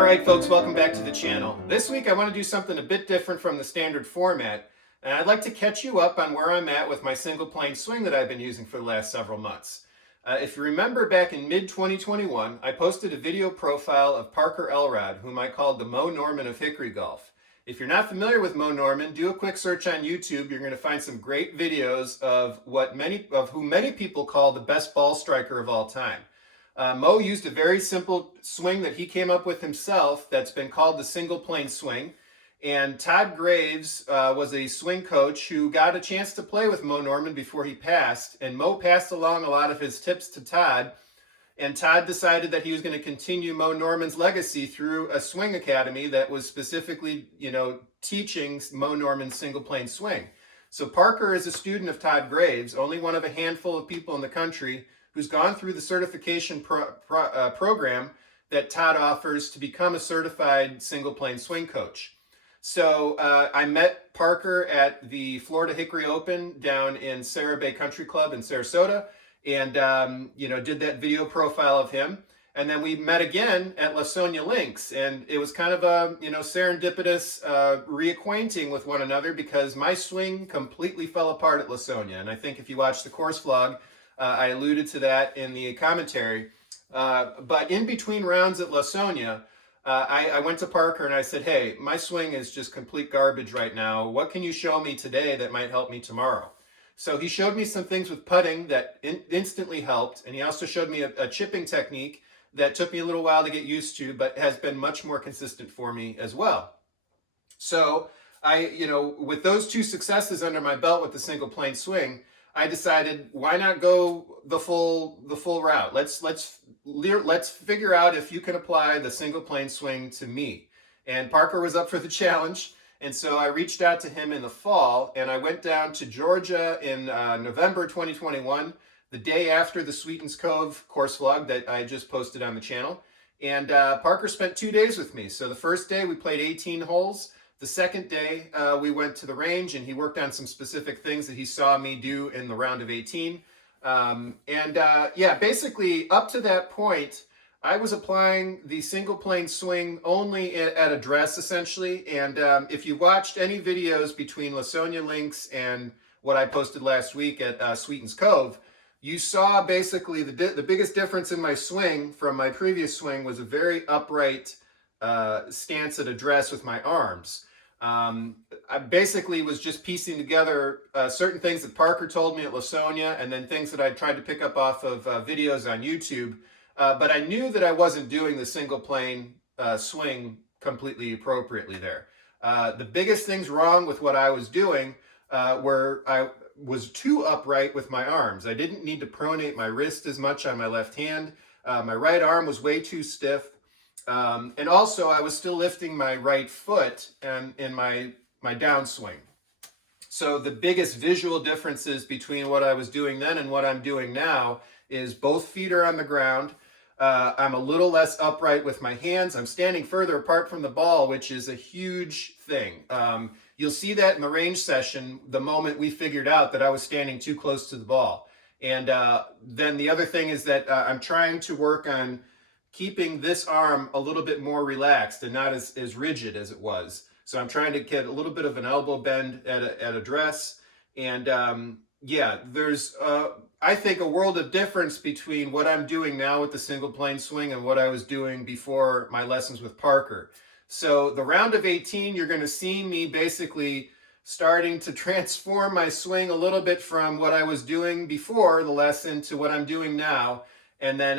All right, folks, welcome back to the channel. This week I want to do something a bit different from the standard format, and I'd like to catch you up on where I'm at with my single plane swing that I've been using for the last several months. If you remember, back in mid-2021, I posted a video profile of Parker Elrod, whom I called the Mo Norman of Hickory Golf. If you're not familiar with Mo Norman, do a quick search on YouTube. You're going to find some great videos of who many people call the best ball striker of all time. Mo used a very simple swing that he came up with himself that's been called the single plane swing. And Todd Graves was a swing coach who got a chance to play with Mo Norman before he passed. And Mo passed along a lot of his tips to Todd. And Todd decided that he was going to continue Mo Norman's legacy through a swing academy that was specifically, teaching Mo Norman's single plane swing. So Parker is a student of Todd Graves, only one of a handful of people in the country who's gone through the certification program that Todd offers to become a certified single plane swing coach. So I met Parker at the Florida Hickory Open down in Sarah Bay Country Club in Sarasota, and did that video profile of him. And then we met again at Lawsonia Links, and it was kind of a serendipitous reacquainting with one another because my swing completely fell apart at Lawsonia. And I think if you watch the course vlog, I alluded to that in the commentary. But in between rounds at Lawsonia, I went to Parker and I said, hey, my swing is just complete garbage right now. What can you show me today that might help me tomorrow? So he showed me some things with putting that instantly helped. And he also showed me a chipping technique that took me a little while to get used to, but has been much more consistent for me as well. So with those two successes under my belt with the single plane swing, I decided, why not go the full route? Let's figure out if you can apply the single plane swing to me. And Parker was up for the challenge, and so I reached out to him in the fall, and I went down to Georgia in November 2021, the day after the Sweetens Cove course vlog that I just posted on the channel. And Parker spent 2 days with me. So the first day we played 18 holes. The second day, we went to the range and he worked on some specific things that he saw me do in the round of 18. Basically up to that point, I was applying the single plane swing only at address essentially. And if you watched any videos between Lawsonia Links and what I posted last week at Sweetens Cove, you saw basically the biggest difference in my swing from my previous swing was a very upright stance at address with my arms. I basically was just piecing together certain things that Parker told me at Lawsonia and then things that I tried to pick up off of videos on YouTube. But I knew that I wasn't doing the single plane swing completely appropriately there. The biggest things wrong with what I was doing were I was too upright with my arms. I didn't need to pronate my wrist as much on my left hand. My right arm was way too stiff. And also I was still lifting my right foot in my downswing. So the biggest visual differences between what I was doing then and what I'm doing now is both feet are on the ground. I'm a little less upright with my hands. I'm standing further apart from the ball, which is a huge thing. You'll see that in the range session the moment we figured out that I was standing too close to the ball. And then the other thing is that I'm trying to work on keeping this arm a little bit more relaxed and not as rigid as it was. So I'm trying to get a little bit of an elbow bend at address. And there's, I think, a world of difference between what I'm doing now with the single plane swing and what I was doing before my lessons with Parker. So the round of 18, you're going to see me basically starting to transform my swing a little bit from what I was doing before the lesson to what I'm doing now. And then,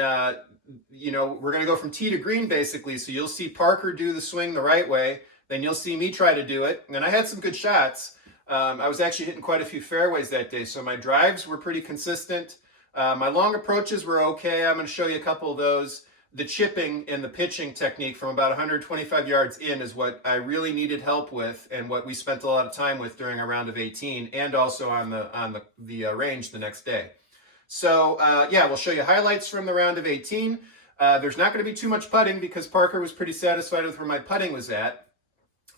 we're going to go from tee to green basically. So you'll see Parker do the swing the right way. Then you'll see me try to do it. And I had some good shots. I was actually hitting quite a few fairways that day. So my drives were pretty consistent. My long approaches were okay. I'm going to show you a couple of those. The chipping and the pitching technique from about 125 yards in is what I really needed help with and what we spent a lot of time with during a round of 18 and also on the range the next day. So we'll show you highlights from the round of 18. There's not going to be too much putting because Parker was pretty satisfied with where my putting was at.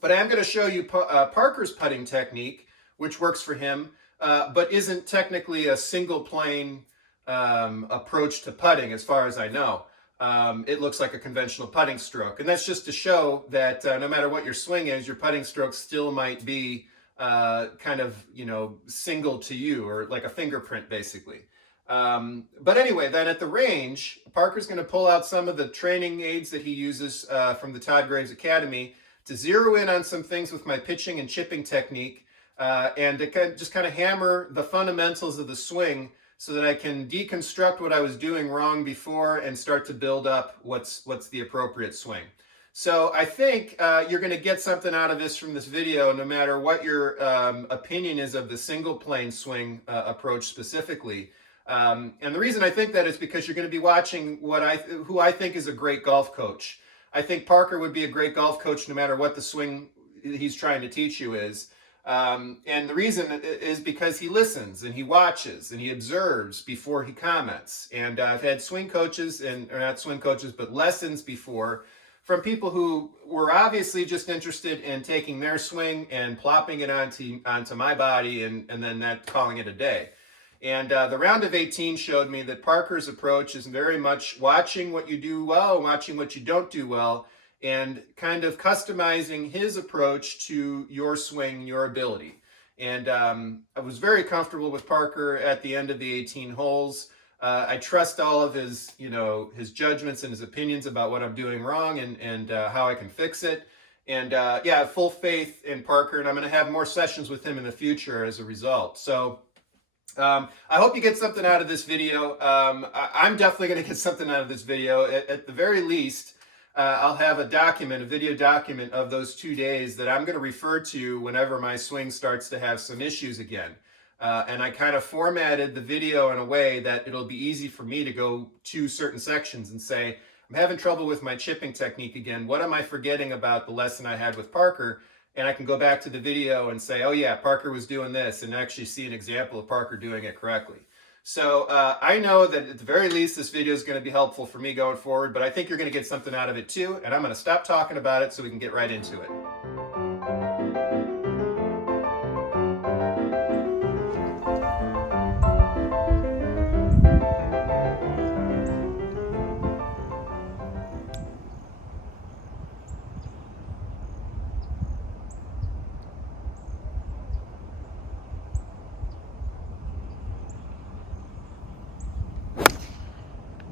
But I am going to show you Parker's putting technique, which works for him, but isn't technically a single plane approach to putting as far as I know. it looks like a conventional putting stroke. And that's just to show that no matter what your swing is, your putting stroke still might be kind of, single to you, or like a fingerprint basically. But anyway, then at the range, Parker's going to pull out some of the training aids that he uses from the Todd Graves Academy to zero in on some things with my pitching and chipping technique, and to just kind of hammer the fundamentals of the swing so that I can deconstruct what I was doing wrong before and start to build up what's the appropriate swing. So I think you're going to get something out of this from this video, no matter what your opinion is of the single plane swing approach specifically. And the reason I think that is because you're going to be watching who I think is a great golf coach. I think Parker would be a great golf coach no matter what the swing he's trying to teach you is. And the reason is because he listens and he watches and he observes before he comments. And I've had swing coaches, or not swing coaches, but lessons before from people who were obviously just interested in taking their swing and plopping it onto my body and then calling it a day. And the round of 18 showed me that Parker's approach is very much watching what you do well, watching what you don't do well, and kind of customizing his approach to your swing, your ability. And I was very comfortable with Parker at the end of the 18 holes. I trust all of his judgments and his opinions about what I'm doing wrong and how I can fix it. And yeah, I have full faith in Parker, and I'm going to have more sessions with him in the future as a result. So I hope you get something out of this video. I'm definitely going to get something out of this video. At the very least, I'll have a video document of those 2 days that I'm going to refer to whenever my swing starts to have some issues again. And I kind of formatted the video in a way that it'll be easy for me to go to certain sections and say, I'm having trouble with my chipping technique again. What am I forgetting about the lesson I had with Parker? And I can go back to the video and say, oh yeah, Parker was doing this, and actually see an example of Parker doing it correctly. So I know that at the very least this video is going to be helpful for me going forward, but I think you're going to get something out of it too, and I'm going to stop talking about it so we can get right into it.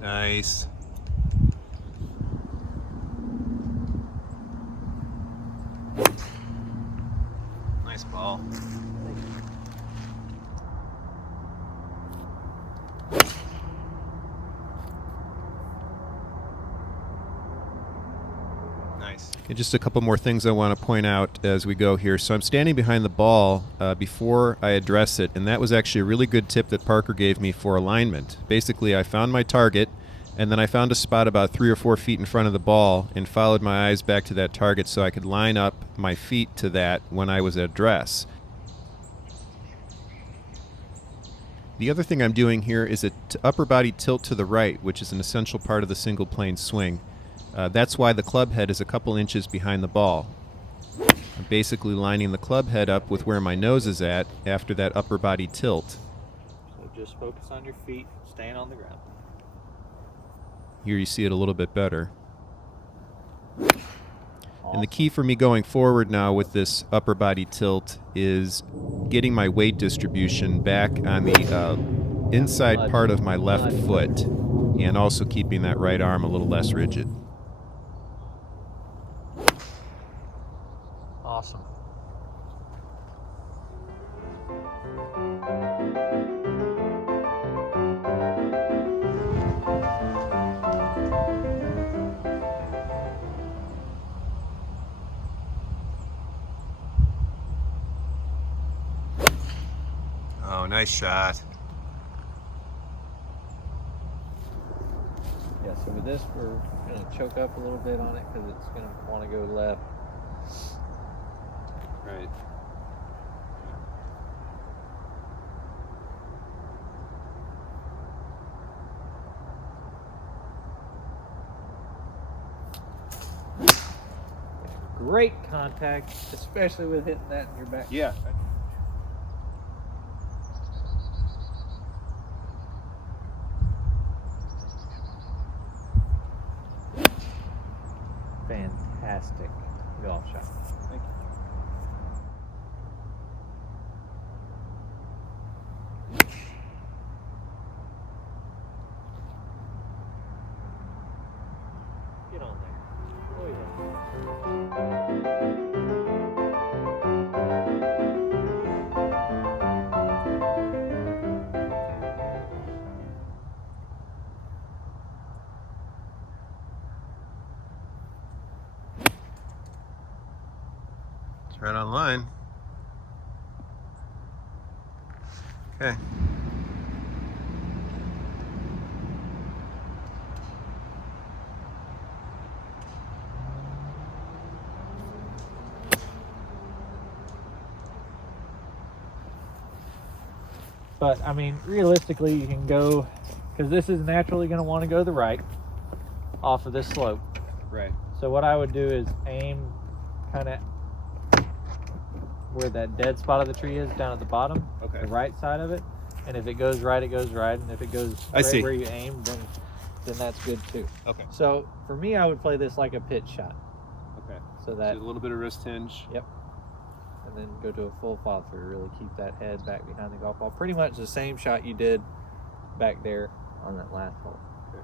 Nice. Nice ball. Nice. Okay, just a couple more things I want to point out as we go here. So I'm standing behind the ball before I address it, and that was actually a really good tip that Parker gave me for alignment. Basically, I found my target, and then I found a spot about 3 or 4 feet in front of the ball and followed my eyes back to that target so I could line up my feet to that when I was at address. The other thing I'm doing here is an upper body tilt to the right, which is an essential part of the single plane swing. That's why the club head is a couple inches behind the ball. I'm basically lining the club head up with where my nose is at after that upper body tilt. So just focus on your feet, staying on the ground. Here you see it a little bit better. Awesome. And the key for me going forward now with this upper body tilt is getting my weight distribution back on the inside part of my left foot, and also keeping that right arm a little less rigid. Awesome. Oh, nice shot. Yeah, so with this, we're going to choke up a little bit on it because it's going to want to go left. Right. Great contact, especially with hitting that in your back. Yeah. line. Okay. But I mean, realistically, you can go, because this is naturally going to want to go to the right off of this slope. Right. So what I would do is aim kind of where that dead spot of the tree is, down at the bottom, Okay. the right side of it. And if it goes right, it goes right. And if it goes right where you aim, then that's good too. Okay. So for me, I would play this like a pitch shot. Okay. So that a little bit of wrist hinge. Yep. And then go to a full follow through. Really keep that head back behind the golf ball. Pretty much the same shot you did back there on that last hole. Okay.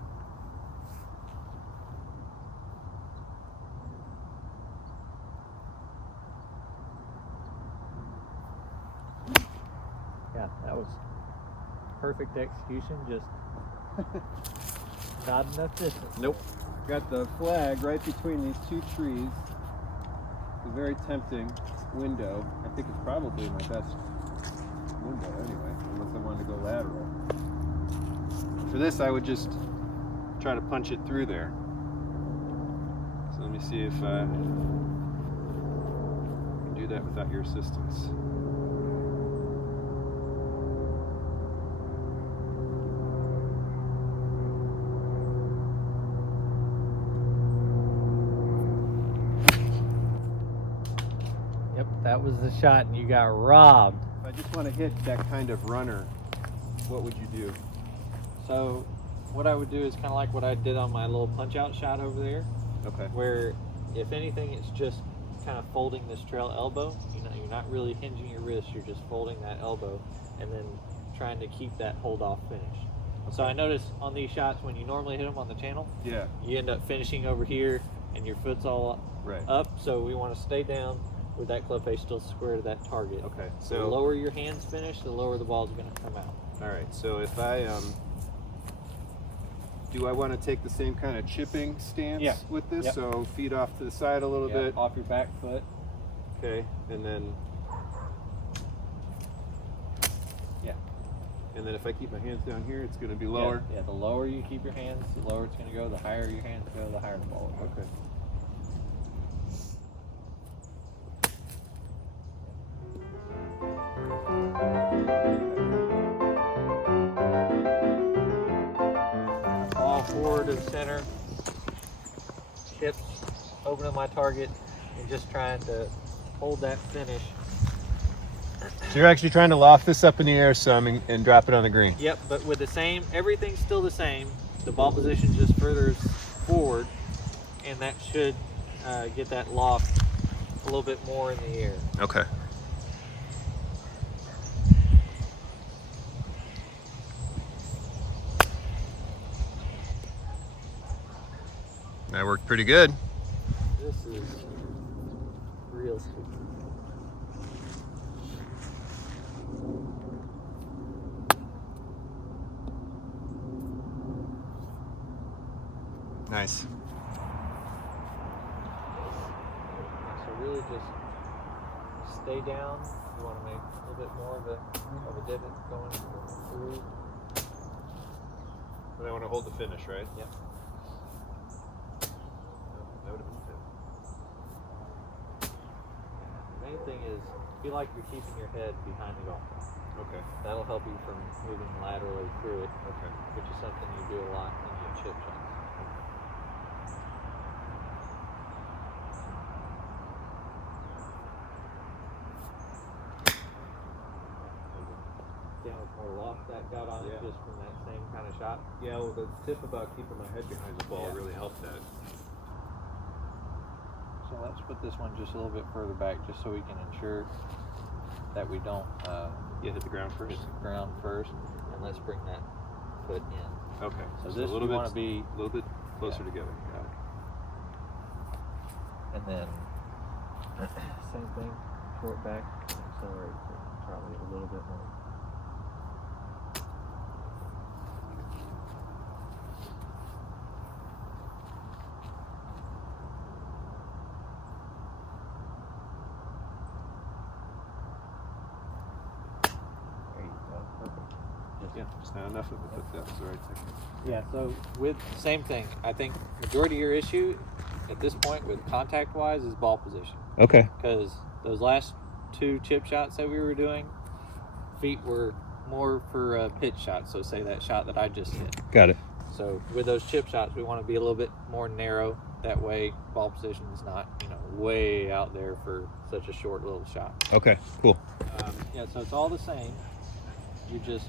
Yeah, that was perfect execution. Just not enough distance. Nope. Got the flag right between these two trees. It's a very tempting window. I think it's probably my best window anyway, unless I wanted to go lateral. For this, I would just try to punch it through there. So let me see if I can do that without your assistance. Yep, that was the shot, and you got robbed. If I just want to hit that kind of runner, what would you do? So what I would do is kind of like what I did on my little punch out shot over there, Okay. where if anything, it's just kind of folding this trail elbow. You're not really hinging your wrist, you're just folding that elbow and then trying to keep that hold off finish. So I notice on these shots, when you normally hit them on the channel, Yeah. you end up finishing over here and your foot's all Right. up. So we want to stay down with that club face still square to that target. Okay. The So lower your hands finish, the lower the ball's going to come out. all right. So if I do I want to take the same kind of chipping stance Yeah. with this? Yep. So feet off to the side a little bit. Off your back foot. Okay. And then Yeah. and then if I keep my hands down here, it's going to be lower. Yeah, the lower you keep your hands, the lower it's going to go. The higher your hands go, the higher the ball will go. Okay. Ball forward to the center, hips over to my target, and just trying to hold that finish. So you're actually trying to loft this up in the air some and drop it on the green. Yep, but with the same, everything's still the same. The ball position just further forward, and that should get that loft a little bit more in the air. Okay. That worked pretty good. This is real sweet. Nice. So really just stay down. You want to make a little bit more of a divot going through. But I want to hold the finish, right? Yep. That would have been good. The main thing is feel like you're keeping your head behind the golf ball. Okay. That'll help you from moving laterally through it, Okay. which is something you do a lot in your chip shots. See how much more loft that got on it Yeah. just from that same kind of shot? Yeah, well, the tip about keeping my head behind the ball Yeah. really helped that. So let's put this one just a little bit further back just so we can ensure that we don't You hit the ground first. hit the ground first, and let's bring that foot in. Okay. So a this little you bit, want to be, a little bit closer Yeah. together. Got it. and then same thing, short back, and accelerate it probably a little bit more. Yeah, just not enough of it, but that was the right technique. Yeah, so with same thing, I think majority of your issue at this point with contact wise is ball position. Okay. Because those last 2 chip shots that we were doing, feet were more for a pitch shot. So say that shot that I just hit. Got it. So with those chip shots, we want to be a little bit more narrow. That way, ball position is not, way out there for such a short little shot. Okay, cool. Yeah, so it's all the same. You're just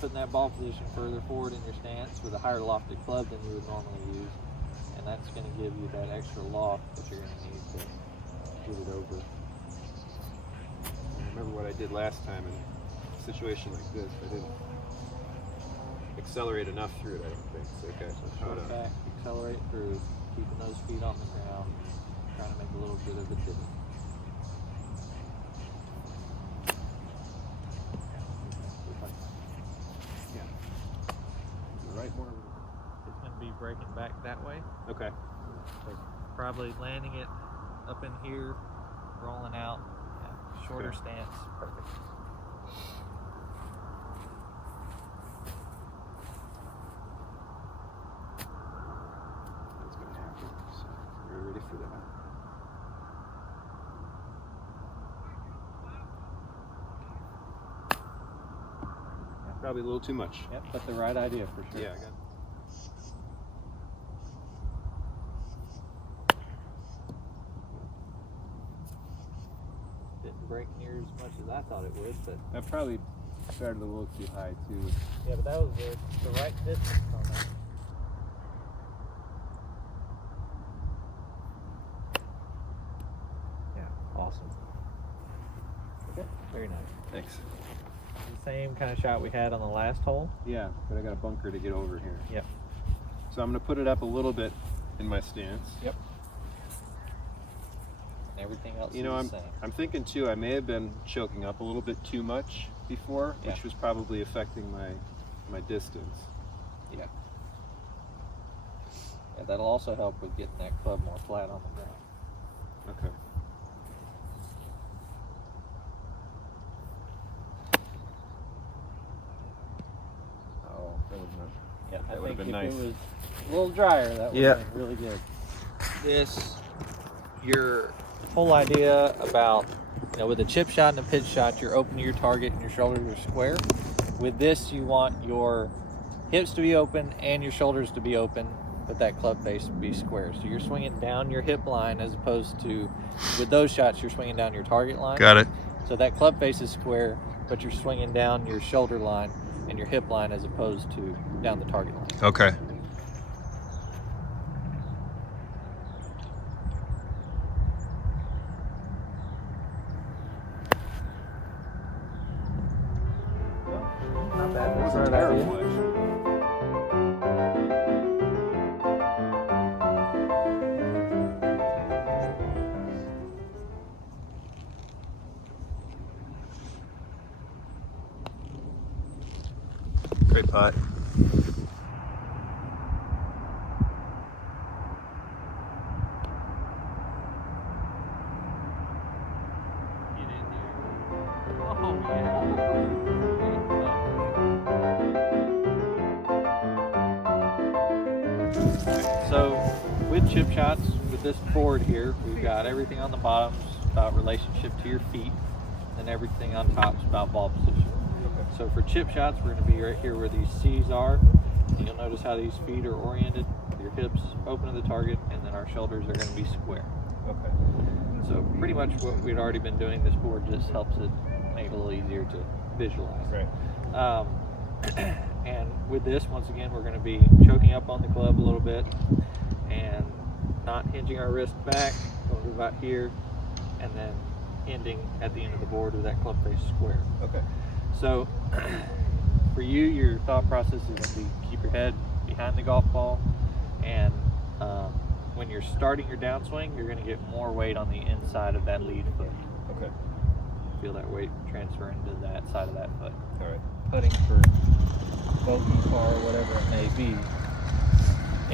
putting that ball position further forward in your stance with a higher lofted club than you would normally use, and that's going to give you that extra loft that you're going to need to get it over. I remember what I did last time in a situation like this. I didn't accelerate enough through it, I don't think. So, okay, so Short back, accelerate through, keeping those feet on the ground, trying to make a little bit of a divot. Yeah. The right more. It's going to be breaking back that way. Okay. So probably landing it up in here, rolling out. Yeah, shorter Okay. stance. Perfect. That's going to happen. So we're ready for that. Probably a little too much. Yep, that's the right idea for sure. Yeah, I got it. Didn't break near as much as I thought it would, but I probably started a little too high too. yeah, but that was the right distance on that. Yeah, awesome. Okay, very nice. Thanks. The same kind of shot we had on the last hole. Yeah, but I got a bunker to get over here. Yep. So I'm going to put it up a little bit in my stance. Yep. And everything else You know, is the same. I'm thinking too, I may have been choking up a little bit too much before, Yeah. which was probably affecting my distance. Yeah. Yeah, that'll also help with getting that club more flat on the ground. Okay. Oh, that was not. Yeah, That I would've think been if nice. it was a little drier, that would Yeah. have been really good. This, your whole idea about, with a chip shot and a pitch shot, you're open to your target and your shoulders are square. With this, you want your hips to be open and your shoulders to be open, but that club face to be square. So you're swinging down your hip line as opposed to, with those shots, you're swinging down your target line. Got it. So that club face is square, but you're swinging down your shoulder line and your hip line as opposed to down the target line. Okay. Not bad. That That's wasn't the right idea. terrible, actually. Great putt. Get in there. Oh, yeah. So, with chip shots, with this board here, we've got everything on the bottoms about relationship to your feet, and everything on top is about ball position. So for chip shots, we're going to be right here where these C's are. And you'll notice how these feet are oriented, with your hips open to the target, and then our shoulders are going to be square. Okay. So pretty much what we'd already been doing, this board just helps it make it a little easier to visualize. Right. And with this, once again, we're going to be choking up on the club a little bit and not hinging our wrist back, going to about here, and then ending at the end of the board with that club face square. Okay. So for you, your thought process is going to be keep your head behind the golf ball, and when you're starting your downswing, you're going to get more weight on the inside of that lead foot. Okay. Feel that weight transfer into that side of that foot. All right. Putting for bogey, par, whatever it may be.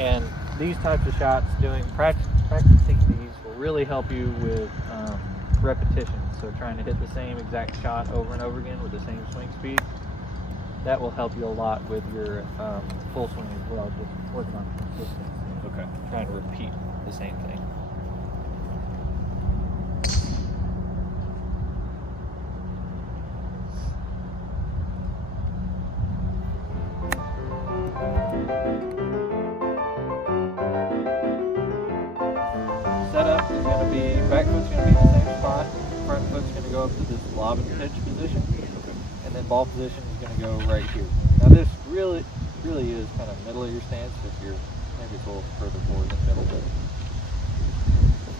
And these types of shots, practicing these will really help you with repetition. So trying to hit the same exact shot over and over again with the same swing speed that will help you a lot with your full swing as well, just working on consistency. Okay. Trying to repeat the same thing. Setup is going to be, back foot's going to be in the same spot, front foot's going to go up to this lob and pitch position, and then ball position is going to go right here. Now this really is kind of middle of your stance. If you're maybe it's a little further forward than middle,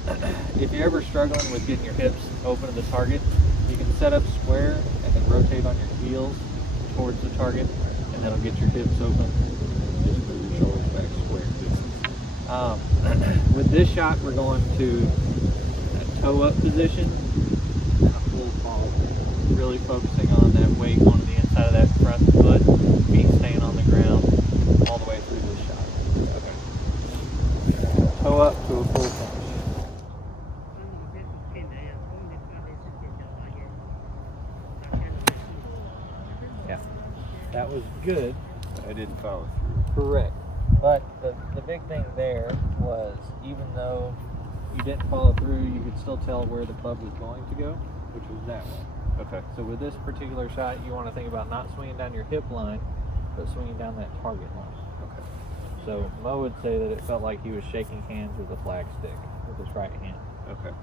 but if you're ever struggling with getting your hips open to the target, you can set up square and then rotate on your heels towards the target, and that'll get your hips open, and just move your shoulders back square. With this shot, we're going to that toe up position, full ball, really focusing on that weight on the inside of that front foot, feet staying on the ground all the way through this shot. Okay. Toe up to a full finish. Yeah, that was good. I didn't follow through. Correct. But the big thing there was, even though you didn't follow through, you could still tell where the club was going to go, which was that way. Okay. So with this particular shot, you want to think about not swinging down your hip line, but swinging down that target line. Okay. So Mo would say that it felt like he was shaking hands with a flag stick with his right hand. Okay.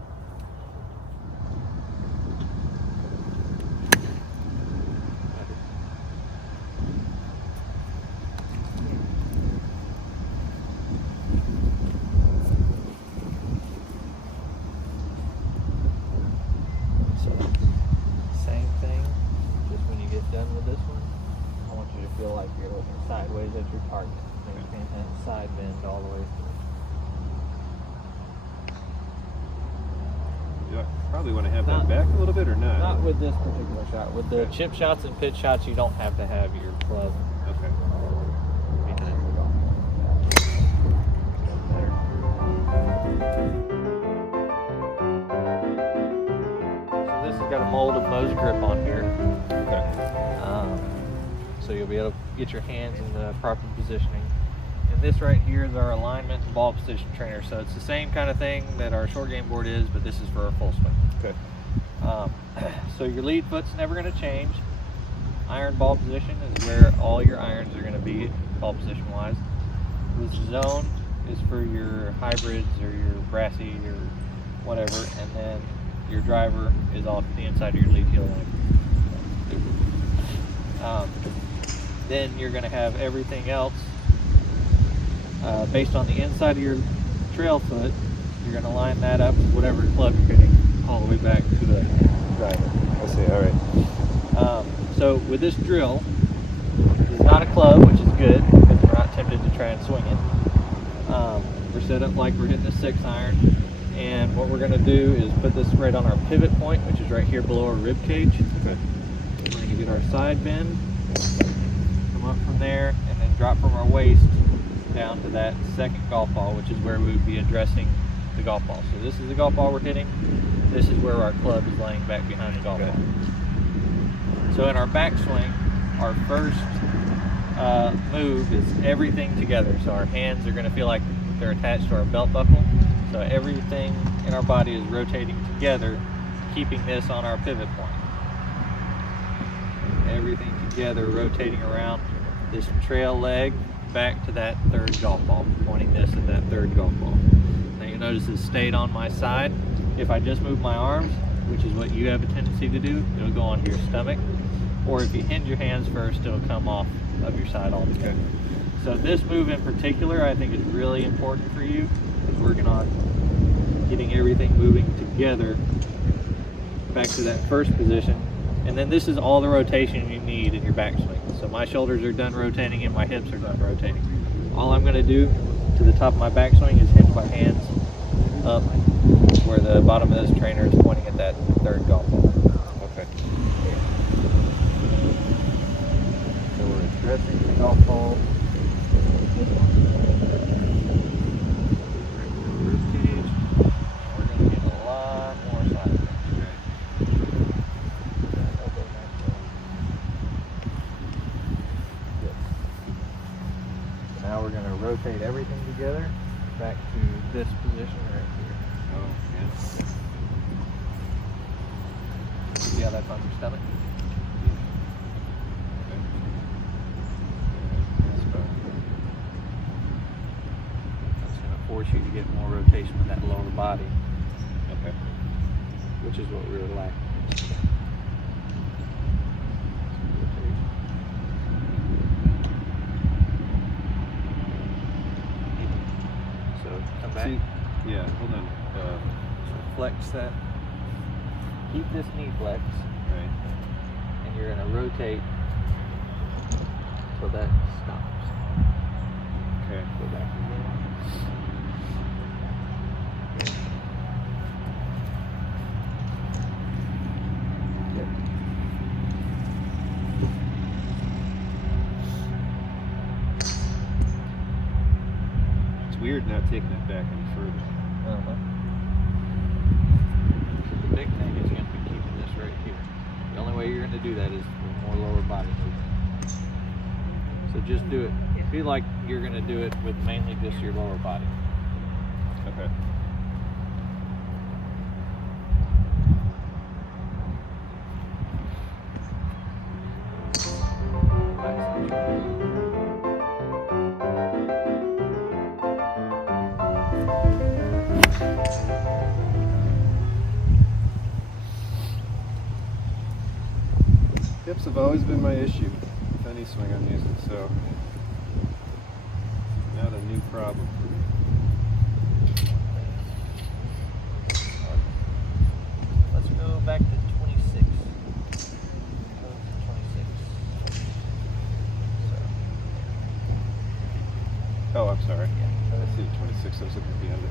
Same thing, just when you get done with this one, I want you to feel like you're looking sideways at your target. Maintain that side bend all the way through. Do I probably want to have that back a little bit or not? Not with this particular shot. With the Okay. chip shots and pitch shots, you don't have to have your club Okay. behind the golf. So this has got a mold of Mo's grip on here. Okay. So you'll be able to get your hands in the proper positioning. And this right here is our alignment and ball position trainer. So it's the same kind of thing that our short game board is, but this is for a full swing. Okay. So your lead foot's never going to change. Iron ball position is where all your irons are going to be, ball position wise. This zone is for your hybrids or your brassy or whatever, and then your driver is off the inside of your lead heel line. Then you're going to have everything else based on the inside of your trail foot. You're going to line that up with whatever club you're hitting all the way back to the driver. I see. All right. So with this drill, it's not a club, which is good because we're not tempted to try and swing it. We're set up like we're hitting a 6-iron, and what we're going to do is put this right on our pivot point, which is right here below our rib cage. Okay. We're going to get our side bend, come up from there, and then drop from our waist down to that second golf ball, which is where we would be addressing the golf ball. So this is the golf ball we're hitting. This is where our club is laying back behind the golf ball. So in our backswing, our first move is everything together. So our hands are going to feel like they're attached to our belt buckle. So everything in our body is rotating together, keeping this on our pivot point. Everything together rotating around this trail leg back to that third golf ball, pointing this at that third golf ball. Now you notice it stayed on my side. If I just move my arms, which is what you have a tendency to do, it'll go onto your stomach. Or if you hinge your hands first, it'll come off of your side altogether. So this move in particular, I think is really important for you, is working on getting everything moving together back to that first position. And then this is all the rotation you need in your backswing. So my shoulders are done rotating and my hips are done rotating. All I'm going to do to the top of my backswing is hinge my hands up where the bottom of this trainer is pointing at that third golf ball. Okay. So we're addressing the golf ball. Rib cage. We're going to get a lot more side. rotate everything together back to this position right here. Oh, yeah. See how that's on your stomach? Okay. That's about That's going to force you to get more rotation with that lower body, okay. which is what we were lacking. So come back. See, yeah, hold on. So flex that. Keep this knee flex, Right. and you're going to rotate till that stops. Okay. Go back again. Yep. It's weird not taking it back any further. Uh-huh. So the big thing is going to be keeping this right here. The only way you're going to do that is with more lower body movement. So just do it. Feel like you're going to do it with mainly just your lower body. Okay. Hips have always been my issue with any swing I'm using, so not a new problem for me. Let's go back to 26. Go to 26. So, Oh, I'm sorry. yeah. I see the 26. I was looking at the end of it.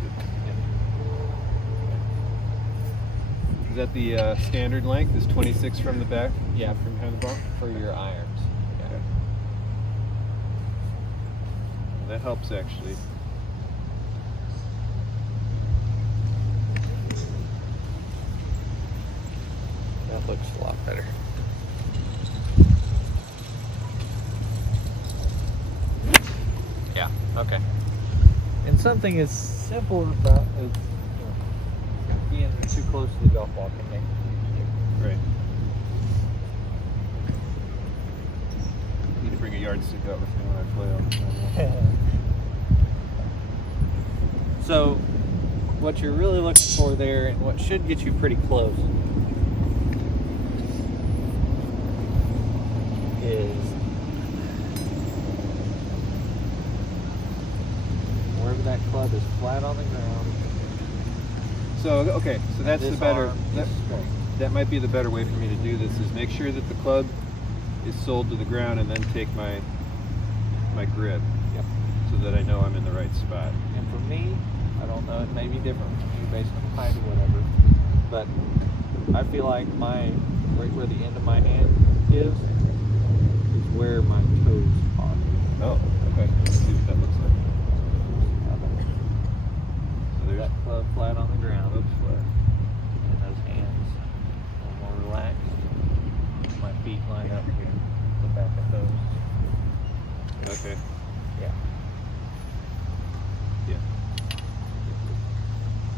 Is that the standard length? Is 26 from the back? Yeah, From behind the ball? for your irons. Okay. That helps actually. That looks a lot better. Yeah, okay. And something as simple about being too close to the golf ball can make a huge Right. Need to bring a yardstick out with me when I play all the time. So, what you're really looking for there, and what should get you pretty close, is wherever that club is flat on the ground. So okay, so that's the This better. arm That, is straight. that might be the better way for me to do this. Is make sure that the club is sold to the ground, and then take my grip, Yep. so that I know I'm in the right spot. And for me, I don't know, it may be different from you based on height or whatever, but I feel like right where the end of my hand is where my toes are. Oh, okay. Let's see what that looks like. So there's That club flat on the ground, club flat. and those hands a little more relaxed. My feet line up here. Look back at those. Okay. Yeah. Yeah. A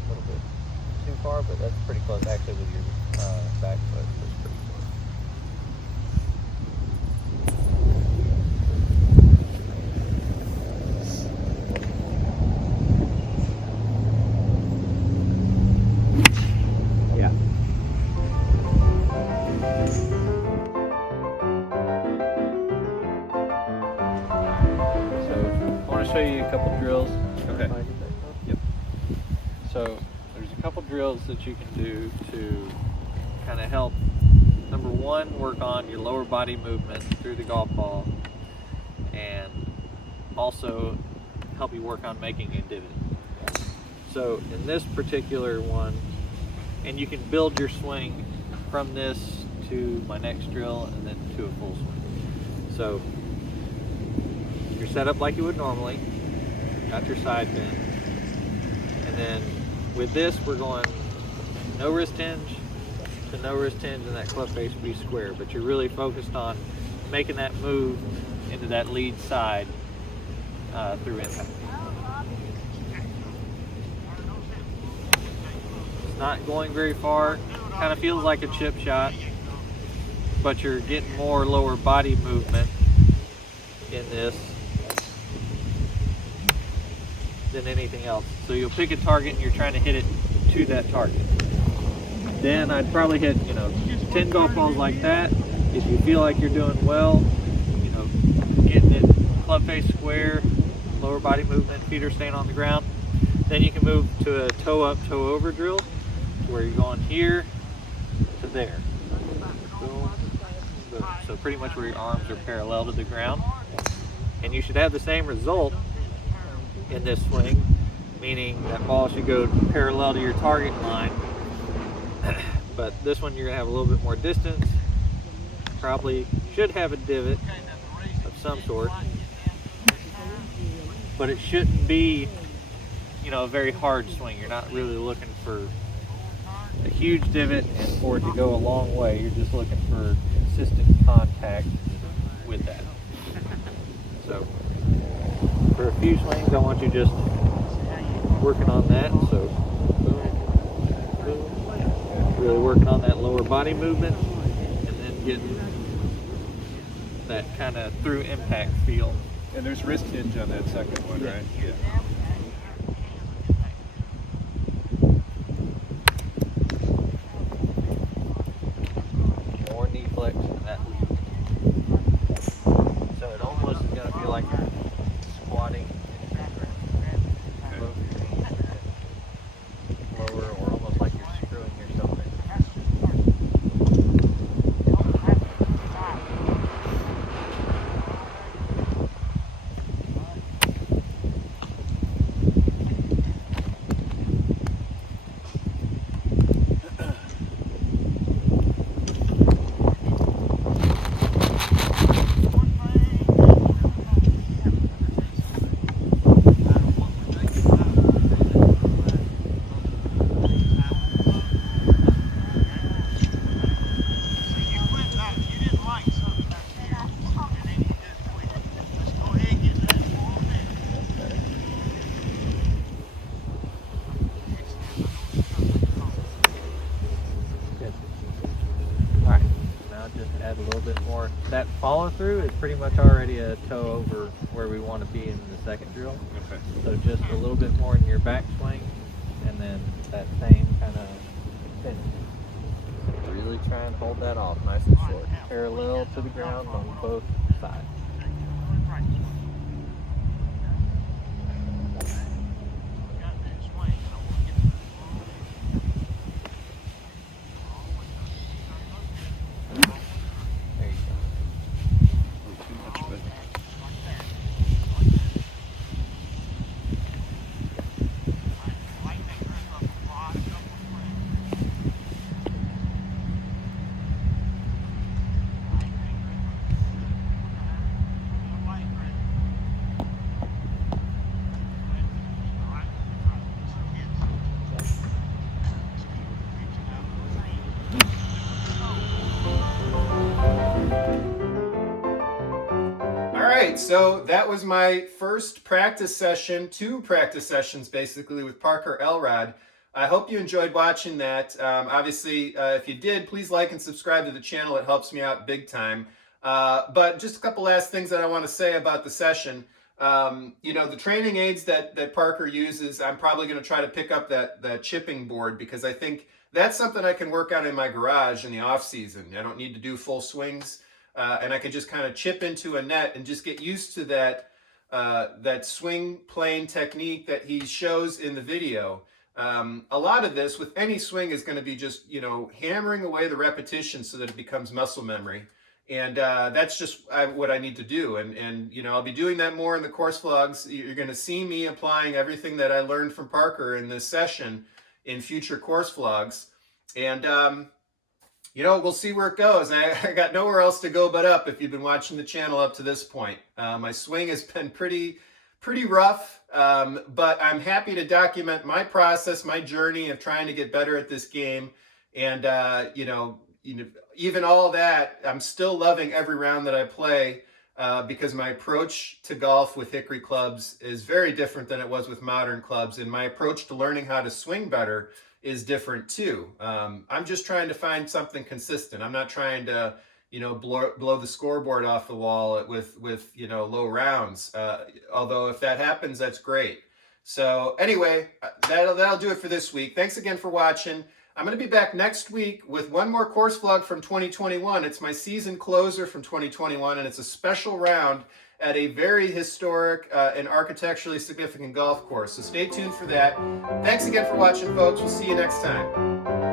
little bit too far, but that's pretty close. Actually, with your back foot, that's pretty close. Yeah. So, I want to show you a couple drills. Okay. Yep. So there's a couple drills that you can do to kind of help, number one, work on your lower body movement through the golf ball, and also help you work on making a divot. So in this particular one, and you can build your swing from this to my next drill and then to a full swing. So you're set up like you would normally, got your side bend, and then with this we're going no wrist hinge to no wrist hinge, and that club face be square, but you're really focused on making that move into that lead side through impact. It's not going very far. Kind of feels like a chip shot, but you're getting more lower body movement in this than anything else. So you'll pick a target and you're trying to hit it to that target. Then I'd probably hit, 10 golf balls like that. If you feel like you're doing well, getting it club face square, lower body movement, feet are staying on the ground. Then you can move to a toe up, toe over drill, where you're going here to there. Boom, boom. So pretty much where your arms are parallel to the ground. And you should have the same result in this swing, meaning that ball should go parallel to your target line. But this one you're gonna have a little bit more distance. Probably should have a divot of some sort, but it shouldn't be, a very hard swing. You're not really looking for a huge divot and for it to go a long way. You're just looking for consistent contact with that. So for a few swings, I want you just working on that. So boom, boom, really working on that lower body movement, and then getting that kind of through impact feel. And there's wrist hinge on that second one, right? Yeah. More knee flex in that lead. So it almost is going to feel like you're squatting both your knees lower, or almost like you're screwing yourself in. Add a little bit more. That follow through is pretty much already a toe over where we want to be in the second drill. Okay. So just a little bit more in your backswing, and then that same kind of finish. So really try and hold that off nice and short, parallel to the ground on both sides. So that was my first practice session, 2 practice sessions basically with Parker Elrod. I hope you enjoyed watching that. Obviously, if you did, please like and subscribe to the channel. It helps me out big time. But just a couple last things that I want to say about the session. The training aids that Parker uses, I'm probably going to try to pick up that chipping board, because I think that's something I can work on in my garage in the off season. I don't need to do full swings. And I could just kind of chip into a net and just get used to that swing plane technique that he shows in the video. A lot of this with any swing is going to be just, hammering away the repetition so that it becomes muscle memory. And that's just what I need to do. And I'll be doing that more in the course vlogs. You're going to see me applying everything that I learned from Parker in this session in future course vlogs. And, we'll see where it goes. I got nowhere else to go but up if you've been watching the channel up to this point. My swing has been pretty rough, but I'm happy to document my process, my journey of trying to get better at this game. And, even all that, I'm still loving every round that I play, because my approach to golf with Hickory clubs is very different than it was with modern clubs. And my approach to learning how to swing better is different too. I'm just trying to find something consistent. I'm not trying to, blow the scoreboard off the wall with low rounds. Although if that happens, that's great. So anyway, that'll do it for this week. Thanks again for watching. I'm going to be back next week with one more course vlog from 2021. It's my season closer from 2021, and it's a special round at a very historic and architecturally significant golf course. So stay tuned for that. Thanks again for watching, folks. We'll see you next time.